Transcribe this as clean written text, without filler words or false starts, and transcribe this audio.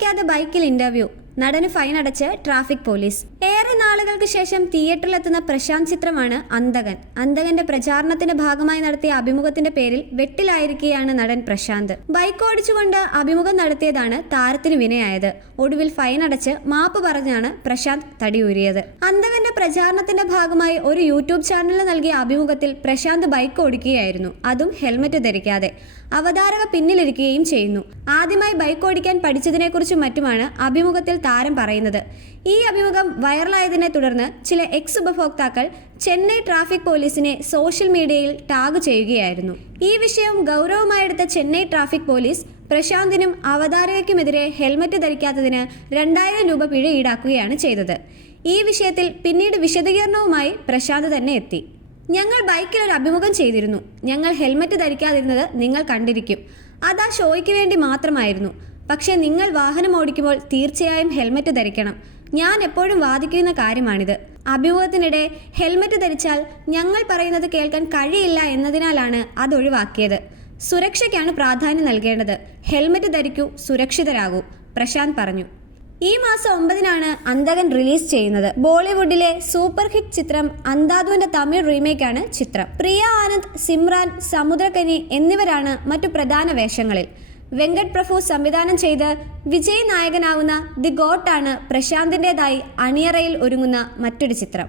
ലഭിക്കാതെ ബൈക്കിൽ ഇന്റർവ്യൂ, നടന് ഫൈൻ അടച്ച് ട്രാഫിക് പോലീസ്. ഏറെ നാളുകൾക്ക് ശേഷം തിയേറ്ററിലെത്തുന്ന പ്രശാന്ത് ചിത്രമാണ് അന്തകൻ. അന്തകന്റെ പ്രചാരണത്തിന്റെ ഭാഗമായി നടത്തിയ അഭിമുഖത്തിന്റെ പേരിൽ വെട്ടിലായിരിക്കുകയാണ് നടൻ പ്രശാന്ത്. ബൈക്ക് ഓടിച്ചുകൊണ്ട് അഭിമുഖം നടത്തിയതാണ് താരത്തിന് വിനയായത്. ഒടുവിൽ ഫൈൻ അടച്ച് മാപ്പ് പറഞ്ഞാണ് പ്രശാന്ത് തടിയൂരിയത്. അന്തകന്റെ പ്രചാരണത്തിന്റെ ഭാഗമായി ഒരു യൂട്യൂബ് ചാനലിൽ നൽകിയ അഭിമുഖത്തിൽ പ്രശാന്ത് ബൈക്ക് ഓടിക്കുകയായിരുന്നു, അതും ഹെൽമറ്റ് ധരിക്കാതെ. അവതാരക പിന്നിലിരിക്കുകയും ചെയ്യുന്നു. ആദ്യമായി ബൈക്ക് ഓടിക്കാൻ പഠിച്ചതിനെക്കുറിച്ചും മറ്റുമാണ് അഭിമുഖത്തിൽ താരം പറയുന്നത്. ഈ അഭിമുഖം വൈറലായതിനെ തുടർന്ന് ചില എക്സ് ഉപഭോക്താക്കൾ ചെന്നൈ ട്രാഫിക് പോലീസിനെ സോഷ്യൽ മീഡിയയിൽ ടാഗ് ചെയ്യുകയായിരുന്നു. ഈ വിഷയം ഗൗരവമായെടുത്ത ചെന്നൈ ട്രാഫിക് പോലീസ് പ്രശാന്തിനും അവതാരകയ്ക്കുമെതിരെ ഹെൽമറ്റ് ധരിക്കാത്തതിന് 2000 രൂപ പിഴ ഈടാക്കുകയാണ് ചെയ്തത്. ഈ വിഷയത്തിൽ പിന്നീട് വിശദീകരണവുമായി പ്രശാന്ത് തന്നെ എത്തി. ഞങ്ങൾ ബൈക്കിൽ ഒരു അഭിമുഖം ചെയ്തിരുന്നു. ഞങ്ങൾ ഹെൽമറ്റ് ധരിക്കാതിരുന്നത് നിങ്ങൾ കണ്ടിരിക്കും. അതാ ഷോയ്ക്ക് വേണ്ടി മാത്രമായിരുന്നു. പക്ഷേ നിങ്ങൾ വാഹനം ഓടിക്കുമ്പോൾ തീർച്ചയായും ഹെൽമറ്റ് ധരിക്കണം. ഞാൻ എപ്പോഴും വാദിക്കുന്ന കാര്യമാണിത്. അഭിമുഖത്തിനിടെ ഹെൽമറ്റ് ധരിച്ചാൽ ഞങ്ങൾ പറയുന്നത് കേൾക്കാൻ കഴിയില്ല എന്നതിനാലാണ് അത് ഒഴിവാക്കിയത്. സുരക്ഷയ്ക്കാണ് പ്രാധാന്യം നൽകേണ്ടത്. ഹെൽമറ്റ് ധരിക്കൂ, സുരക്ഷിതരാകൂ, പ്രശാന്ത് പറഞ്ഞു. ഈ മാസം 9-നാണ് അന്തകൻ റിലീസ് ചെയ്യുന്നത്. ബോളിവുഡിലെ സൂപ്പർ ഹിറ്റ് ചിത്രം അന്ധാധുവിന്റെ തമിഴ് റീമേക്കാണ് ചിത്രം. പ്രിയ ആനന്ദ്, സിമ്രാൻ, സമുദ്രകനി എന്നിവരാണ് മറ്റു പ്രധാന വേഷങ്ങളിൽ. വെങ്കട് പ്രഭു സംവിധാനം ചെയ്ത് വിജയ് നായകനാവുന്ന ദി ഗോട്ടാണ് പ്രശാന്തിൻ്റെതായി അണിയറയിൽ ഒരുങ്ങുന്ന മറ്റൊരു ചിത്രം.